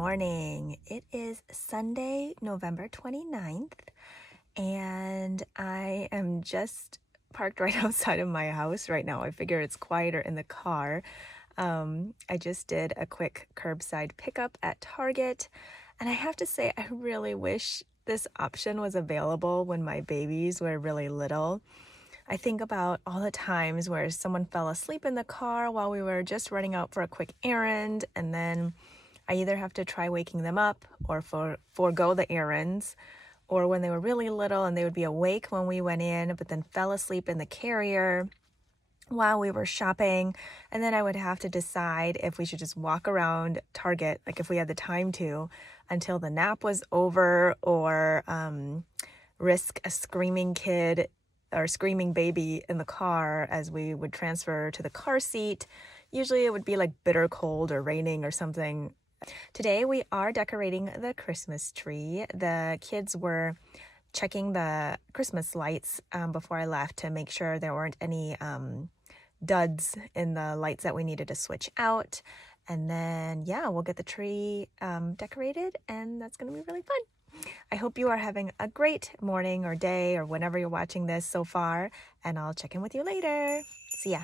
morning. It is Sunday, November 29th, and I am just parked right outside of my house right now. I figure it's quieter in the car. I just did a quick curbside pickup at Target, and I have to say, I really wish this option was available when my babies were really little. I think about all the times where someone fell asleep in the car while we were just running out for a quick errand, and then I either have to try waking them up or forego the errands, or when they were really little and they would be awake when we went in, but then fell asleep in the carrier while we were shopping. And then I would have to decide if we should just walk around Target, like if we had the time to, until the nap was over, or risk a screaming kid or screaming baby in the car as we would transfer to the car seat. Usually it would be like bitter cold or raining or something. Today we are decorating the Christmas tree. The kids were checking the Christmas lights before I left to make sure there weren't any duds in the lights that we needed to switch out. And then, yeah, we'll get the tree decorated, and that's going to be really fun. I hope you are having a great morning or day or whenever you're watching this so far, and I'll check in with you later. See ya.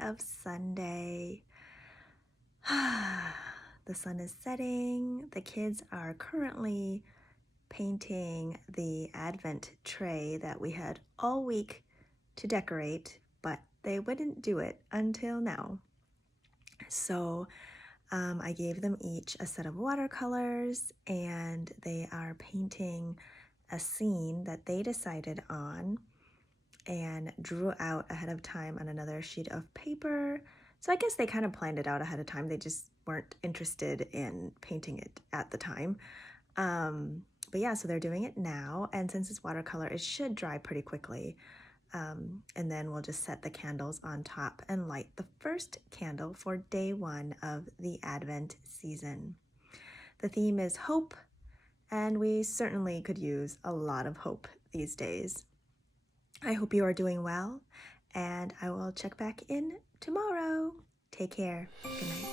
Of Sunday. The sun is setting. The kids are currently painting the Advent tray that we had all week to decorate, but they wouldn't do it until now. So I gave them each a set of watercolors, and they are painting a scene that they decided on. and drew out ahead of time on another sheet of paper. So I guess they kind of planned it out ahead of time. They just weren't interested in painting it at the time. But yeah, so they're doing it now. And since it's watercolor, it should dry pretty quickly. And then we'll just set the candles on top and light the first candle for day 1 of the Advent season. The theme is hope, and we certainly could use a lot of hope these days. I hope you are doing well, and I will check back in tomorrow. Take care. Good night.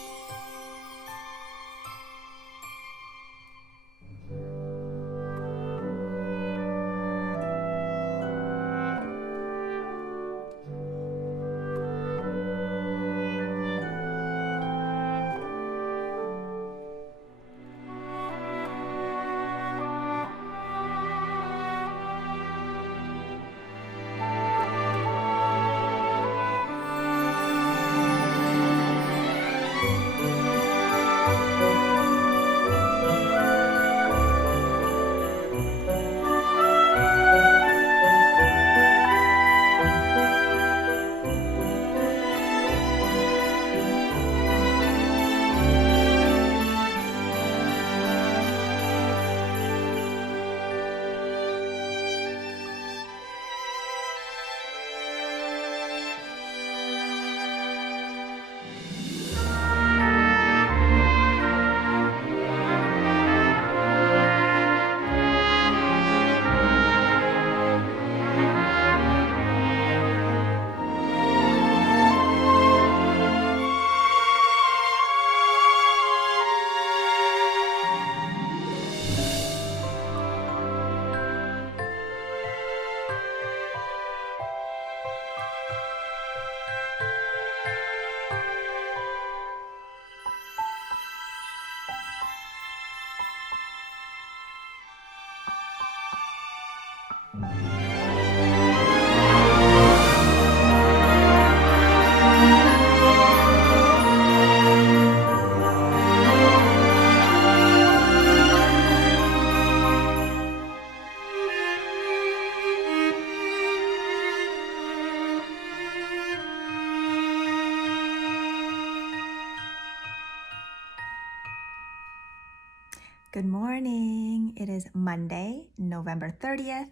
Good morning. It is Monday, November 30th,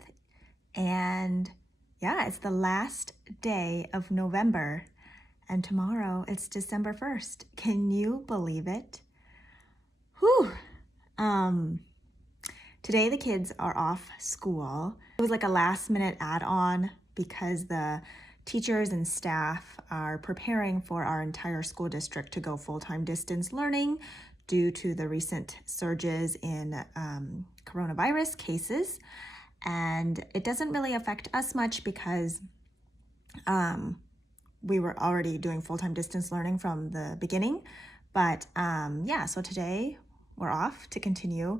and yeah, it's the last day of November, and tomorrow it's December 1st. Can you believe it? Whew. Today the kids are off school. It was like a last minute add-on because the teachers and staff are preparing for our entire school district to go full-time distance learning due to the recent surges in coronavirus cases. And it doesn't really affect us much because we were already doing full-time distance learning from the beginning. But yeah, so today we're off to continue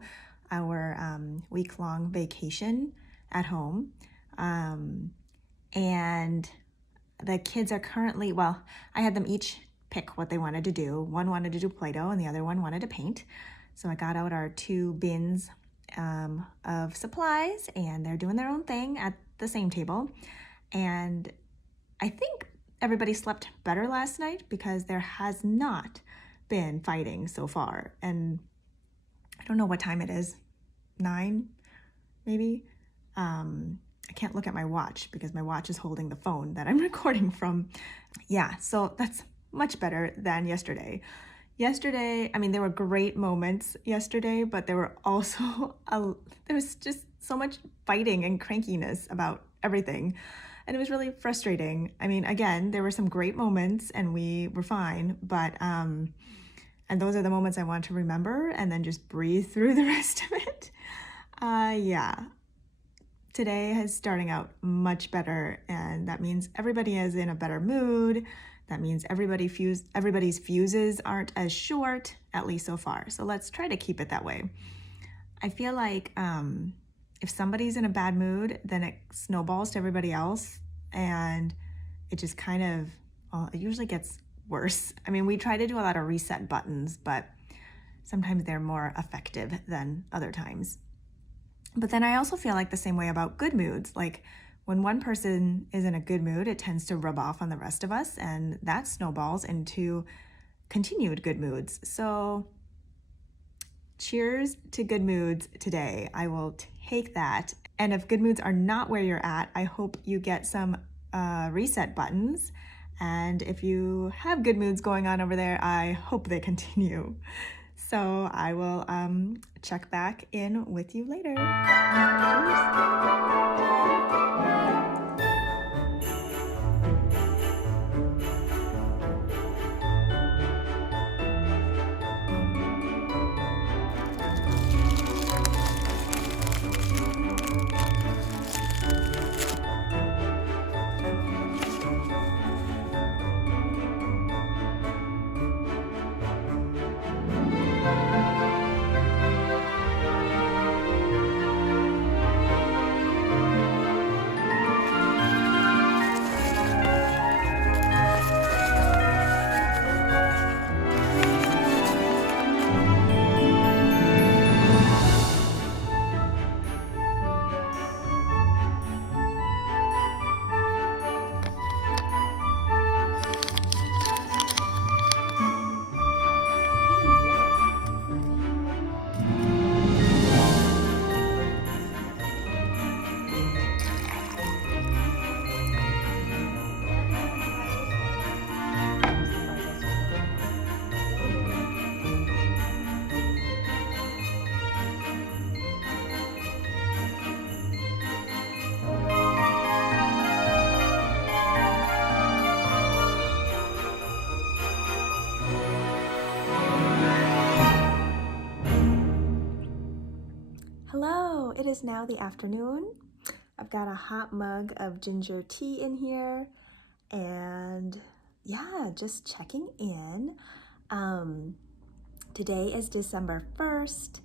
our week-long vacation at home. And the kids are currently, well, I had them each pick what they wanted to do. One wanted to do Play-Doh and the other one wanted to paint. So I got out our 2 bins of supplies, and they're doing their own thing at the same table. And I think everybody slept better last night because there has not been fighting so far. And I don't know what time it is, 9 maybe. I can't look at my watch because my watch is holding the phone that I'm recording from. Yeah, so that's much better than yesterday. Yesterday, I mean, there were great moments yesterday, but there were also, there was just so much fighting and crankiness about everything. And it was really frustrating. I mean, again, there were some great moments and we were fine, but, and those are the moments I want to remember and then just breathe through the rest of it. Yeah. Today is starting out much better, and that means everybody is in a better mood. That means everybody's fuses aren't as short, at least so far. So let's try to keep it that way. I feel like if somebody's in a bad mood, then it snowballs to everybody else, and it just kind of, well, it usually gets worse. I mean, we try to do a lot of reset buttons, but sometimes they're more effective than other times. But then I also feel like the same way about good moods. Like when one person is in a good mood, it tends to rub off on the rest of us, and that snowballs into continued good moods. So cheers to good moods today. I will take that. And if good moods are not where you're at, I hope you get some reset buttons. And if you have good moods going on over there, I hope they continue. So I will check back in with you later. Cheers. Hello, it is now the afternoon. I've got a hot mug of ginger tea in here, and yeah, just checking in. Today is December 1st,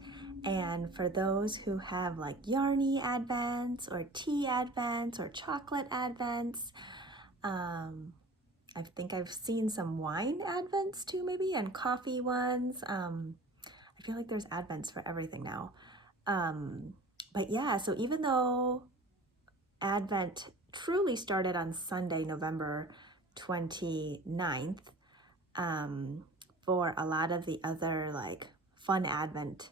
and for those who have like yarny advents or tea advents or chocolate advents, I think I've seen some wine advents too, maybe, and coffee ones. I feel like there's advents for everything now. But yeah, so even though Advent truly started on Sunday, November 29th, for a lot of the other like fun Advent-y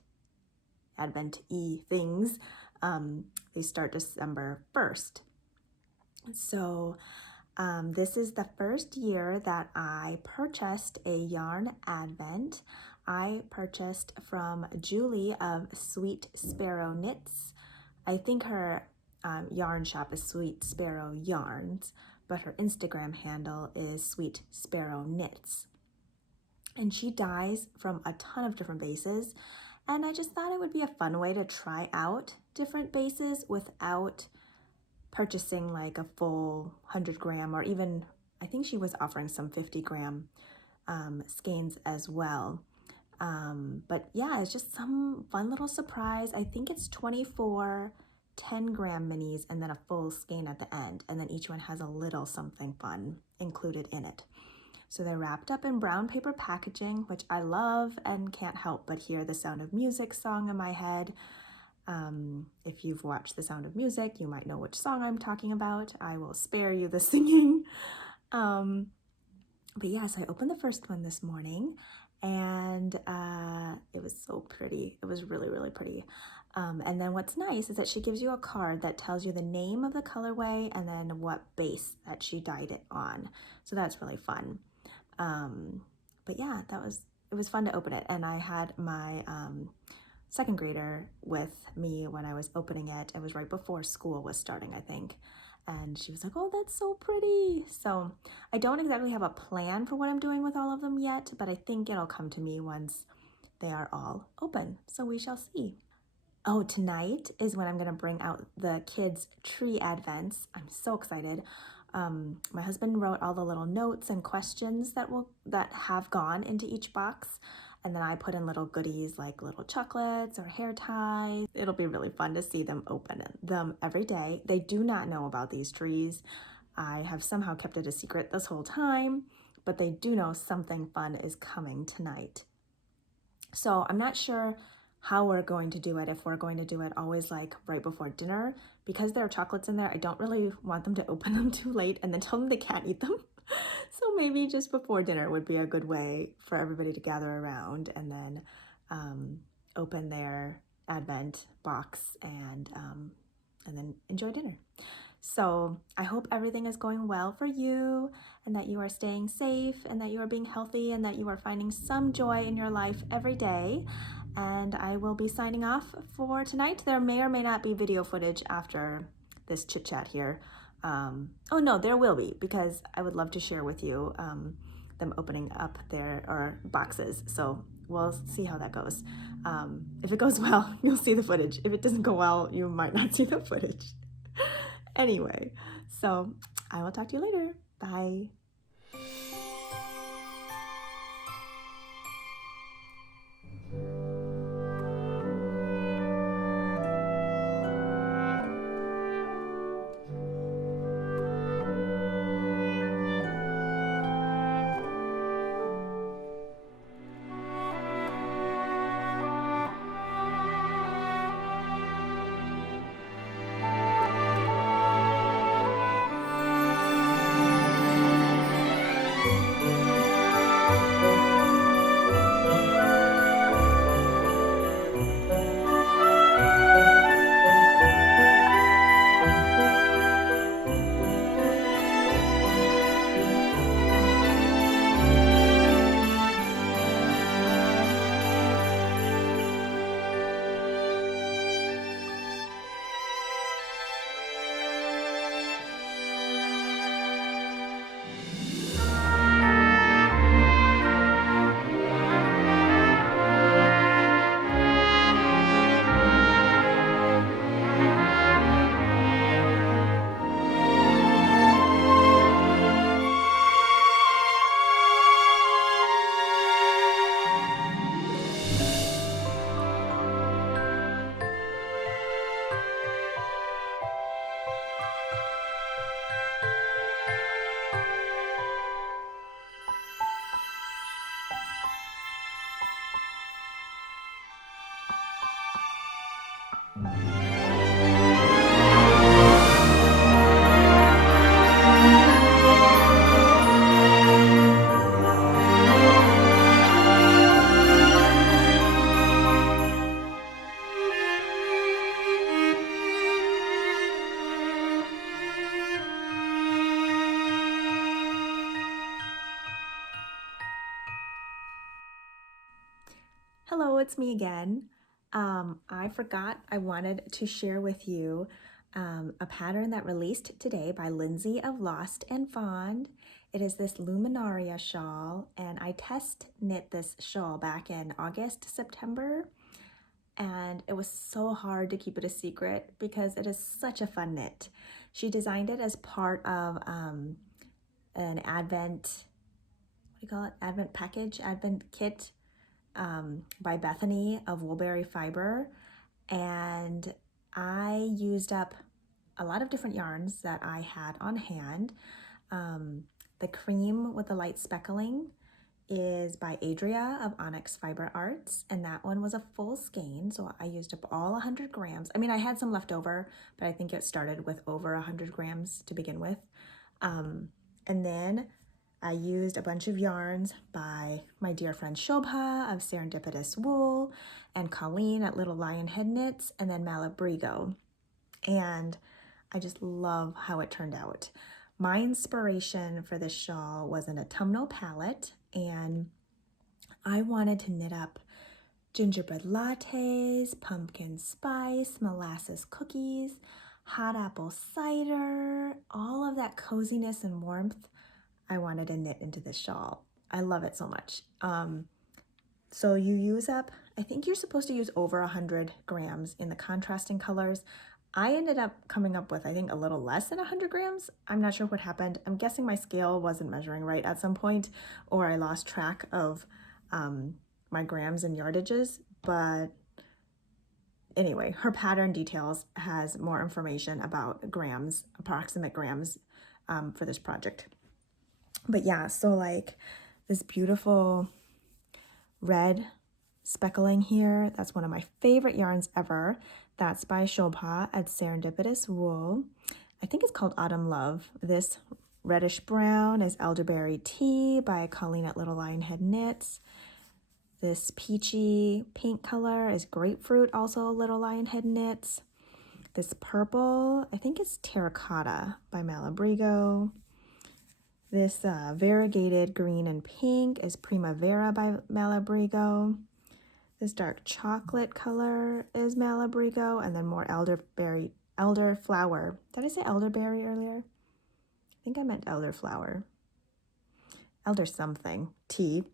things, they start December 1st. So this is the first year that I purchased a yarn advent. I purchased from Julie of Sweet Sparrow Knits. I think her yarn shop is Sweet Sparrow Yarns, but her Instagram handle is Sweet Sparrow Knits. And she dyes from a ton of different bases, and I just thought it would be a fun way to try out different bases without purchasing like a full 100-gram, or even I think she was offering some 50-gram skeins as well. But yeah, it's just some fun little surprise. I think it's 24 10-gram minis and then a full skein at the end, and then each one has a little something fun included in it. So they're wrapped up in brown paper packaging, which I love and can't help but hear the Sound of Music song in my head. If you've watched The Sound of Music, you might know which song I'm talking about. I will spare you the singing. But yes, I opened the first one this morning, and it was so pretty. It was really, really pretty. And then what's nice is that she gives you a card that tells you the name of the colorway and then what base that she dyed it on. So that's really fun. But yeah, it was fun to open it. And I had my second grader with me when I was opening it. It was right before school was starting, I think. And she was like, oh, that's so pretty. So I don't exactly have a plan for what I'm doing with all of them yet, but I think it'll come to me once they are all open. So we shall see. Oh, tonight is when I'm going to bring out the kids' tree advents. I'm so excited. My husband wrote all the little notes and questions that have gone into each box. And then I put in little goodies like little chocolates or hair ties. It'll be really fun to see them open them every day. They do not know about these trees. I have somehow kept it a secret this whole time, but they do know something fun is coming tonight. So I'm not sure how we're going to do it, if we're going to do it always like right before dinner. Because there are chocolates in there, I don't really want them to open them too late and then tell them they can't eat them. So maybe just before dinner would be a good way for everybody to gather around and then open their Advent box and then enjoy dinner. So I hope everything is going well for you and that you are staying safe and that you are being healthy and that you are finding some joy in your life every day. And I will be signing off for tonight. There may or may not be video footage after this chit chat here. Oh no, there will be, because I would love to share with you them opening up their boxes. So we'll see how that goes. If it goes well, you'll see the footage. If it doesn't go well, you might not see the footage. Anyway, so I will talk to you later. Bye. Hello, it's me again. I forgot I wanted to share with you a pattern that released today by Lindsay of Lost and Fond. It is this Luminaria shawl, and I test knit this shawl back in August, September, and it was so hard to keep it a secret because it is such a fun knit. She designed it as part of an Advent, what do you call it? Advent package, Advent kit by Bethany of Woolberry Fiber, and I used up a lot of different yarns that I had on hand. The cream with the light speckling is by Adria of Onyx Fiber Arts, and that one was a full skein, so I used up all 100 grams. I mean, I had some left over, but I think it started with over 100 grams to begin with. And then I used a bunch of yarns by my dear friend Shobha of Serendipitous Wool and Colleen at Little Lion Head Knits, and then Malabrigo. And I just love how it turned out. My inspiration for this shawl was an autumnal palette, and I wanted to knit up gingerbread lattes, pumpkin spice, molasses cookies, hot apple cider, all of that coziness and warmth I wanted to knit into this shawl. I love it so much. So you use up, I think you're supposed to use over 100 grams in the contrasting colors. I ended up coming up with, I think, a little less than 100 grams. I'm not sure what happened. I'm guessing my scale wasn't measuring right at some point, or I lost track of my grams and yardages. But anyway, her pattern details has more information about grams, approximate grams for this project. But yeah, so like this beautiful red speckling here. That's one of my favorite yarns ever. That's by Shobha at Serendipitous Wool. I think it's called Autumn Love. This reddish brown is Elderberry Tea by Colleen at Little Lionhead Knits. This peachy pink color is Grapefruit, also Little Lionhead Knits. This purple, I think it's Terracotta by Malabrigo. This variegated green and pink is Primavera by Malabrigo. This dark chocolate color is Malabrigo, and then more elderflower. Did I say elderberry earlier? I think I meant elderflower. Elder something. Tea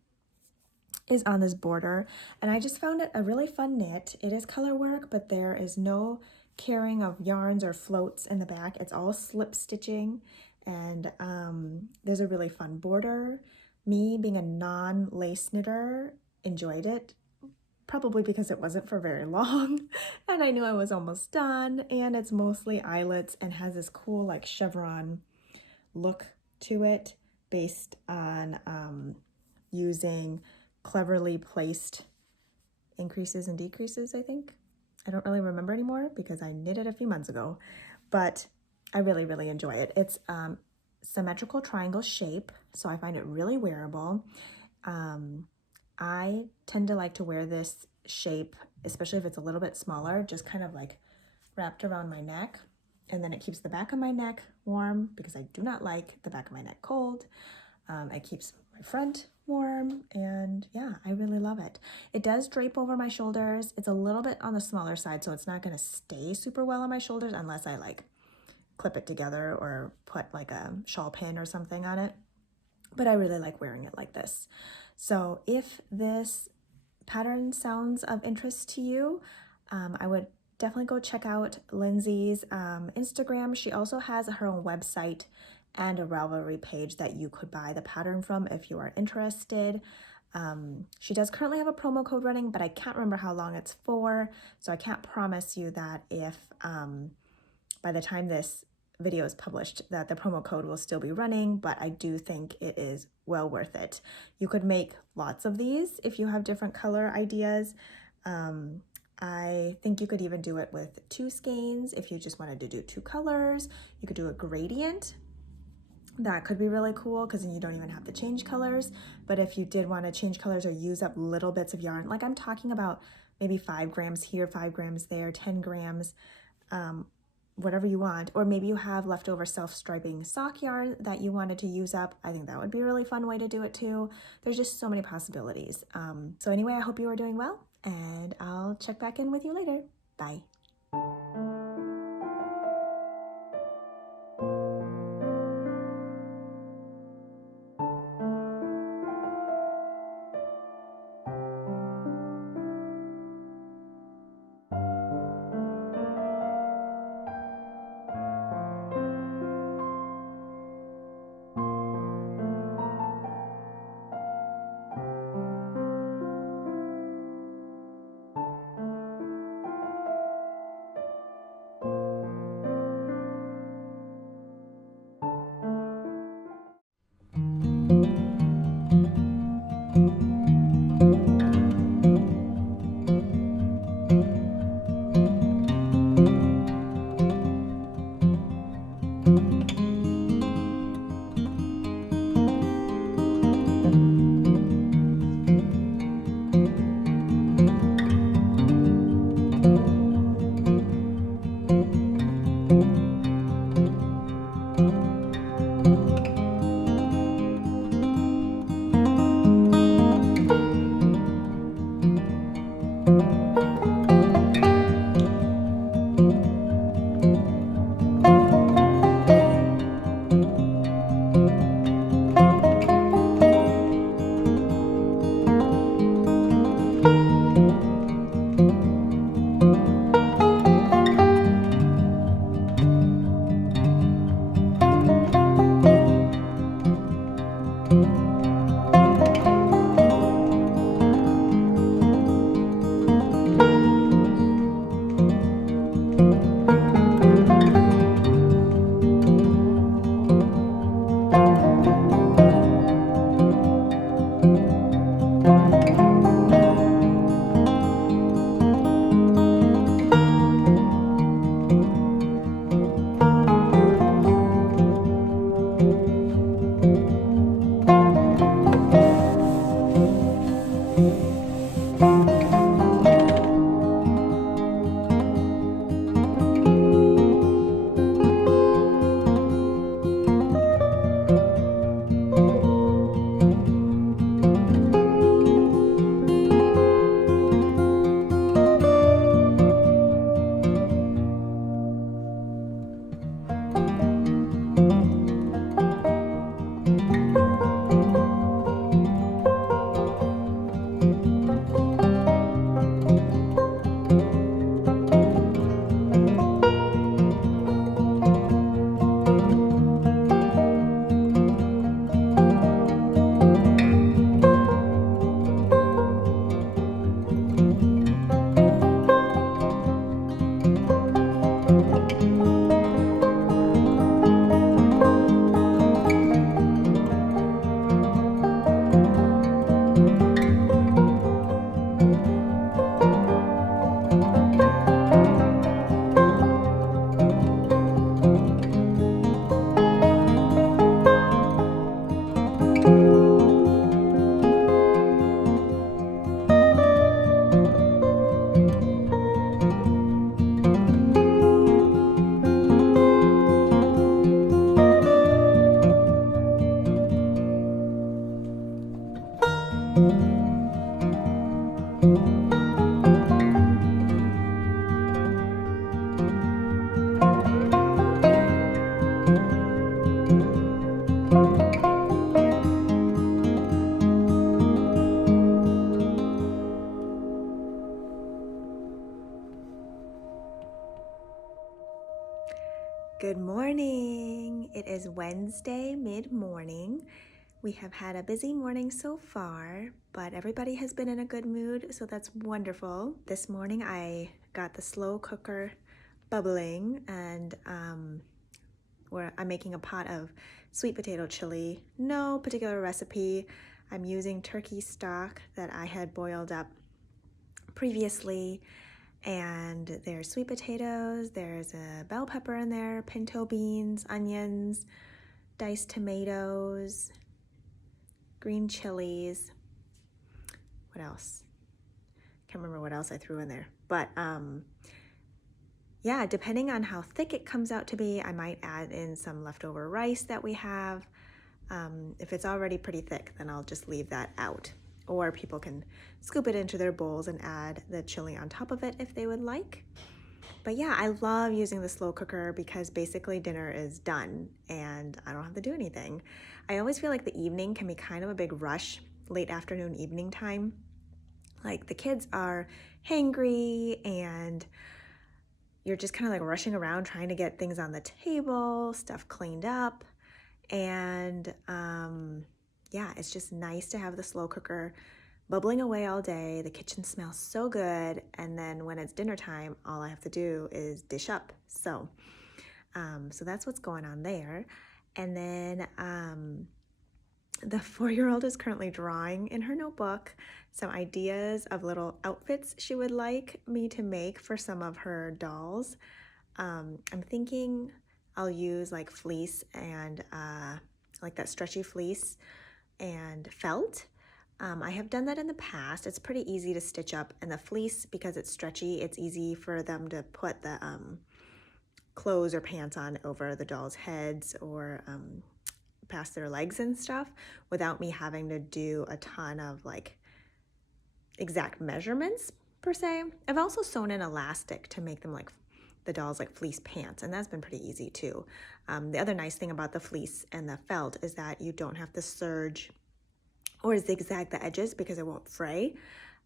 is on this border, and I just found it a really fun knit. It is color work, but there is no carrying of yarns or floats in the back. It's all slip stitching, and there's a really fun border. Me, being a non-lace knitter, enjoyed it, probably because it wasn't for very long and I knew I was almost done, and it's mostly eyelets and has this cool like chevron look to it based on using cleverly placed increases and decreases, I think. I don't really remember anymore because I knit it a few months ago, but I really enjoy it. It's symmetrical triangle shape, so I find it really wearable. I tend to like to wear this shape, especially if it's a little bit smaller, just kind of like wrapped around my neck, and then it keeps the back of my neck warm because I do not like the back of my neck cold. It keeps my front warm, and yeah, I really love it. It does drape over my shoulders. It's a little bit on the smaller side, so it's not going to stay super well on my shoulders unless I like clip it together or put like a shawl pin or something on it. But I really like wearing it like this. So if this pattern sounds of interest to you, I would definitely go check out Lindsay's Instagram. She also has her own website and a Ravelry page that you could buy the pattern from if you are interested. She does currently have a promo code running, but I can't remember how long it's for, so I can't promise you that if by the time this video is published that the promo code will still be running, but I do think it is well worth it. You could make lots of these if you have different color ideas. I think you could even do it with 2 skeins if you just wanted to do 2 colors. You could do a gradient. That could be really cool because then you don't even have to change colors. But if you did want to change colors or use up little bits of yarn, like I'm talking about maybe 5 grams here, 5 grams there, 10 grams, whatever you want, or maybe you have leftover self-striping sock yarn that you wanted to use up, I think that would be a really fun way to do it too. There's just so many possibilities. So anyway, I hope you are doing well, and I'll check back in with you later. Bye. Good morning. It is Wednesday mid-morning. We have had a busy morning so far, but everybody has been in a good mood, so that's wonderful. This morning I got the slow cooker bubbling, and I'm making a pot of sweet potato chili. No particular recipe. I'm using turkey stock that I had boiled up previously. And there's sweet potatoes, there's a bell pepper in there, pinto beans, onions, diced tomatoes, green chilies. What else? Can't remember what else I threw in there. But yeah, depending on how thick it comes out to be, I might add in some leftover rice that we have. If it's already pretty thick, then I'll just leave that out. Or people can scoop it into their bowls and add the chili on top of it if they would like. But yeah, I love using the slow cooker because basically dinner is done and I don't have to do anything. I always feel like the evening can be kind of a big rush, late afternoon, evening time. Like the kids are hangry and you're just kind of like rushing around trying to get things on the table, stuff cleaned up. And yeah, it's just nice to have the slow cooker bubbling away all day. The kitchen smells so good. And then when it's dinner time, all I have to do is dish up. So that's what's going on there. And then the 4-year-old is currently drawing in her notebook some ideas of little outfits she would like me to make for some of her dolls. I'm thinking I'll use like fleece and like that stretchy fleece and felt. I have done that in the past. It's pretty easy to stitch up, and the fleece, because it's stretchy, it's easy for them to put the clothes or pants on over the dolls' heads or past their legs and stuff without me having to do a ton of like exact measurements per se. I've also sewn in elastic to make them like the dolls like fleece pants, and that's been pretty easy too. The other nice thing about the fleece and the felt is that you don't have to serge or zigzag the edges because it won't fray.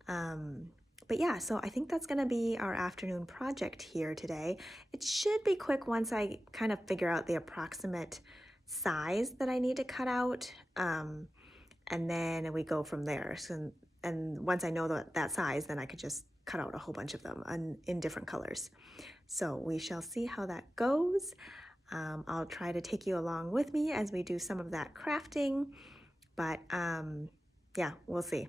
But yeah, so I think that's gonna be our afternoon project here today. It should be quick once I kind of figure out the approximate size that I need to cut out, and then we go from there. So, and once I know that size, then I could just cut out a whole bunch of them in different colors. So we shall see how that goes. I'll try to take you along with me as we do some of that crafting, but yeah, we'll see.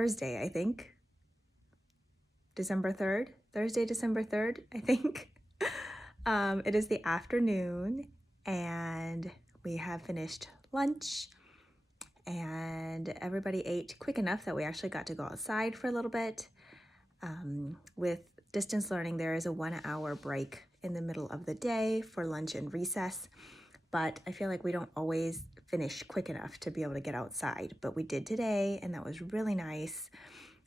Thursday, I think. December 3rd, Thursday, December 3rd, I think. It is the afternoon and we have finished lunch and everybody ate quick enough that we actually got to go outside for a little bit. With distance learning, there is a 1 hour break in the middle of the day for lunch and recess, but I feel like we don't always finish quick enough to be able to get outside, but we did today and that was really nice.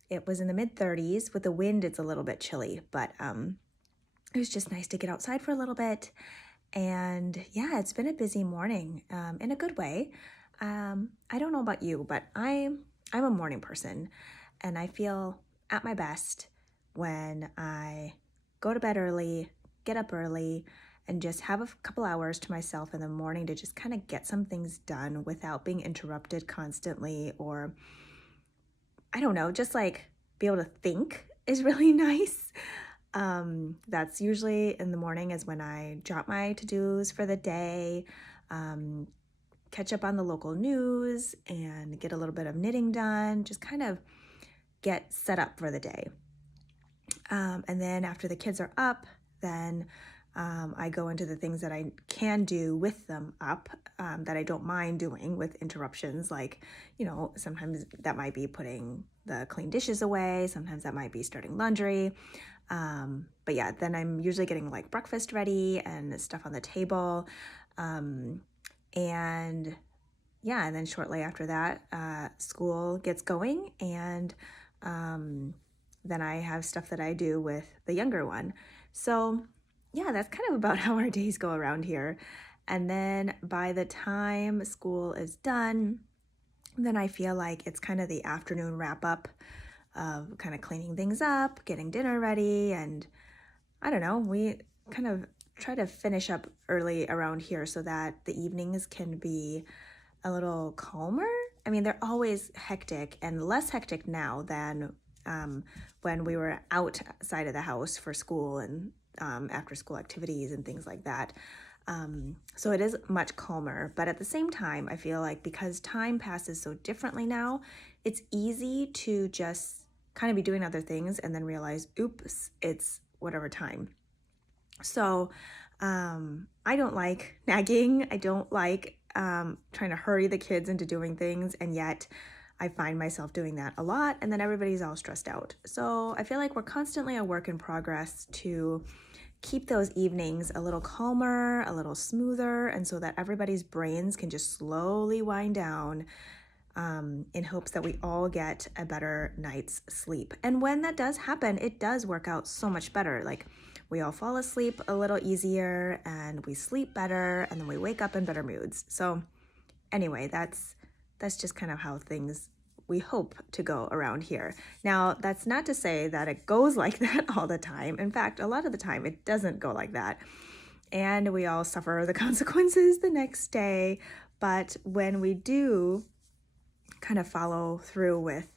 It was in the mid-30s. With the wind, it's a little bit chilly, but it was just nice to get outside for a little bit. And yeah, it's been a busy morning in a good way. I don't know about you, but I'm a morning person, and I feel at my best when I go to bed early, get up early, and just have a couple hours to myself in the morning to just kind of get some things done without being interrupted constantly, or I don't know, just like be able to think is really nice. That's usually in the morning is when I jot my to-dos for the day, catch up on the local news and get a little bit of knitting done, just kind of get set up for the day. And then after the kids are up, then I go into the things that I can do with them up, that I don't mind doing with interruptions. Like, you know, sometimes that might be putting the clean dishes away. Sometimes that might be starting laundry. But yeah, then I'm usually getting like breakfast ready and stuff on the table. And yeah, and then shortly after that, school gets going, and then I have stuff that I do with the younger one. So yeah, that's kind of about how our days go around here. And then by the time school is done, then I feel like it's kind of the afternoon wrap up of kind of cleaning things up, getting dinner ready, and I don't know, we kind of try to finish up early around here so that the evenings can be a little calmer. I mean, they're always hectic and less hectic now than when we were outside of the house for school and after school activities and things like that. So it is much calmer, but at the same time, I feel like because time passes so differently now, it's easy to just kind of be doing other things and then realize, oops, it's whatever time. So I don't like nagging. I don't like trying to hurry the kids into doing things, and yet I find myself doing that a lot, and then everybody's all stressed out. So I feel like we're constantly a work in progress to keep those evenings a little calmer, a little smoother, and so that everybody's brains can just slowly wind down in hopes that we all get a better night's sleep. And when that does happen, it does work out so much better. Like, we all fall asleep a little easier and we sleep better, and then we wake up in better moods. So anyway, that's just kind of how things we hope to go around here. Now, that's not to say that it goes like that all the time. In fact, a lot of the time it doesn't go like that. And we all suffer the consequences the next day. But when we do kind of follow through with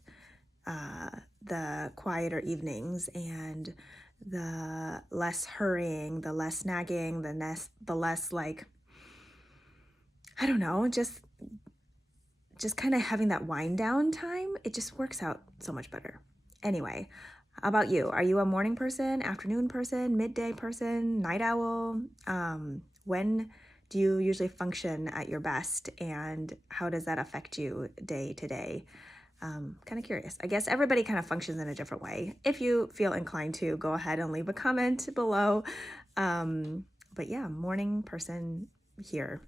the quieter evenings and the less hurrying, the less nagging, the less like, I don't know, just kind of having that wind down time, it just works out so much better. Anyway, how about you? Are you a morning person, afternoon person, midday person, night owl? When do you usually function at your best, and how does that affect you day to day? Kind of curious. I guess everybody kind of functions in a different way. If you feel inclined to, go ahead and leave a comment below. But yeah, morning person here.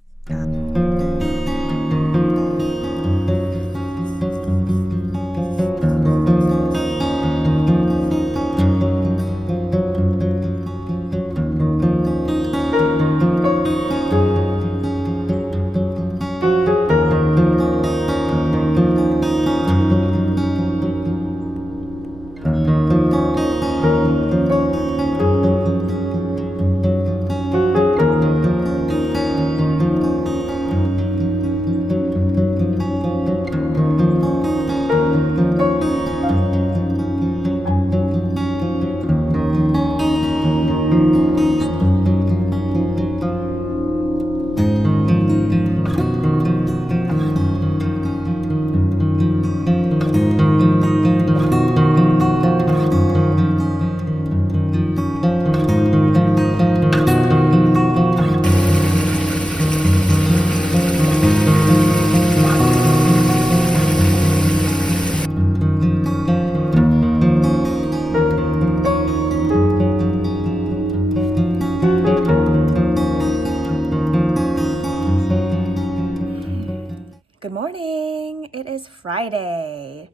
morning. It is Friday.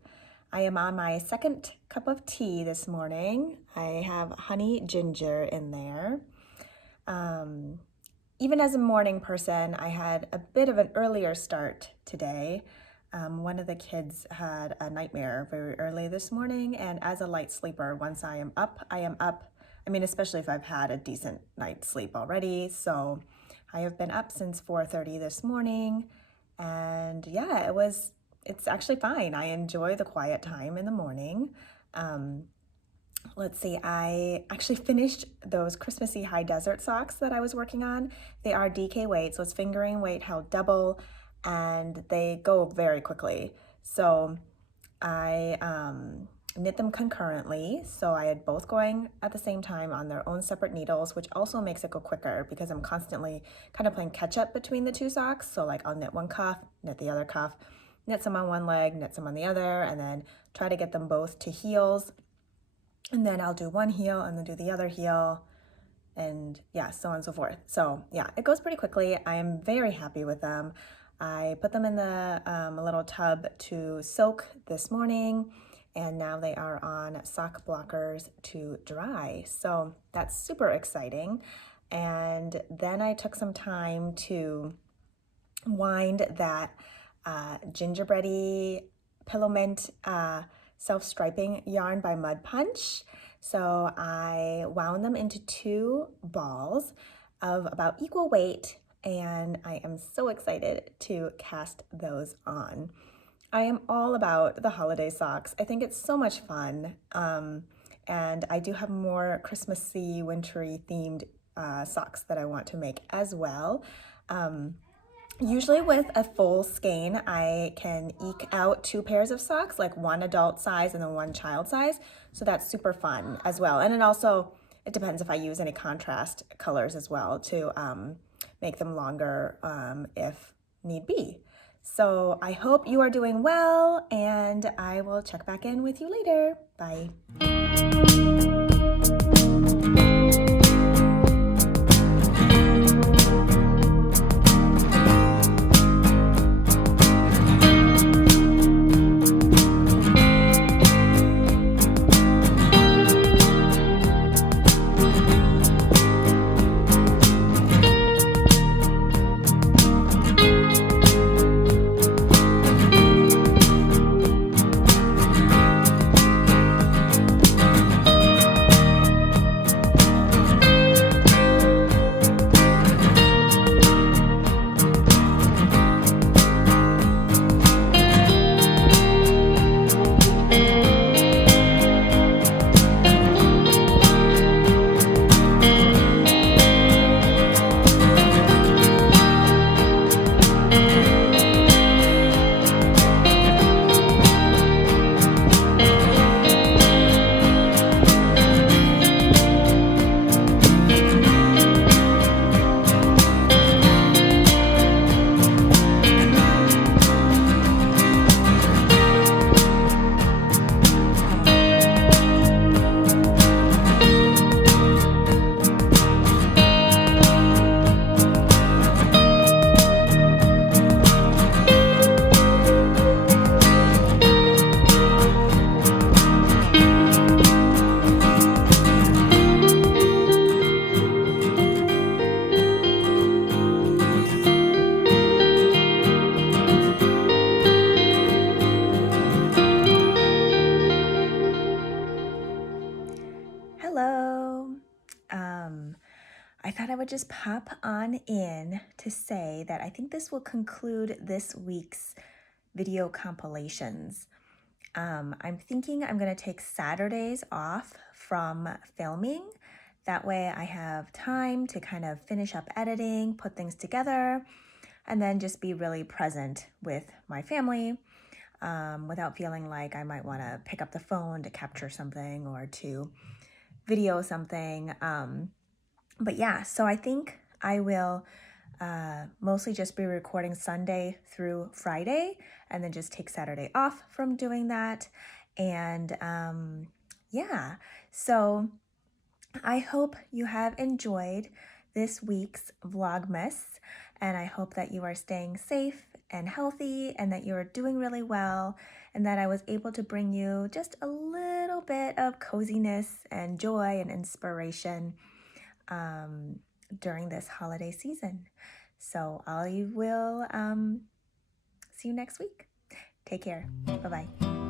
I am on my second cup of tea this morning. I have honey ginger in there. Even as a morning person, I had a bit of an earlier start today. One of the kids had a nightmare very early this morning, and as a light sleeper, once I am up, I am up. I mean, especially if I've had a decent night's sleep already. So I have been up since 4:30 this morning, and yeah, it's actually fine. I enjoy the quiet time in the morning. Let's see, I actually finished those Christmassy high desert socks that I was working on. They are DK weight, so it's fingering weight held double, and they go very quickly. So I knit them concurrently, so I had both going at the same time on their own separate needles, which also makes it go quicker because I'm constantly kind of playing catch up between the two socks. So like I'll knit one cuff, knit the other cuff, knit some on one leg, knit some on the other, and then try to get them both to heels. And then I'll do one heel and then do the other heel, and yeah, so on and so forth. So yeah, it goes pretty quickly. I am very happy with them. I put them in the little tub to soak this morning, and now they are on sock blockers to dry. So that's super exciting. And then I took some time to wind that gingerbready pillow mint self-striping yarn by Mud Punch. So I wound them into 2 balls of about equal weight, and I am so excited to cast those on. I am all about the holiday socks. I think it's so much fun. And I do have more Christmassy, wintry themed socks that I want to make as well. Usually with a full skein, I can eke out 2 pairs of socks, like one adult size and then one child size. So that's super fun as well. And it depends if I use any contrast colors as well to make them longer if need be. So I hope you are doing well, and I will check back in with you later. Bye. Hello. I thought I would just pop on in to say that I think this will conclude this week's video compilations. I'm thinking I'm going to take Saturdays off from filming. That way I have time to kind of finish up editing, put things together, and then just be really present with my family without feeling like I might want to pick up the phone to capture something or to video something. But yeah, so I think I will mostly just be recording Sunday through Friday, and then just take Saturday off from doing that. And yeah, so I hope you have enjoyed this week's Vlogmas, and I hope that you are staying safe and healthy, and that you're doing really well, and that I was able to bring you just a little bit of coziness and joy and inspiration during this holiday season. So I will see you next week. Take care. Bye-bye.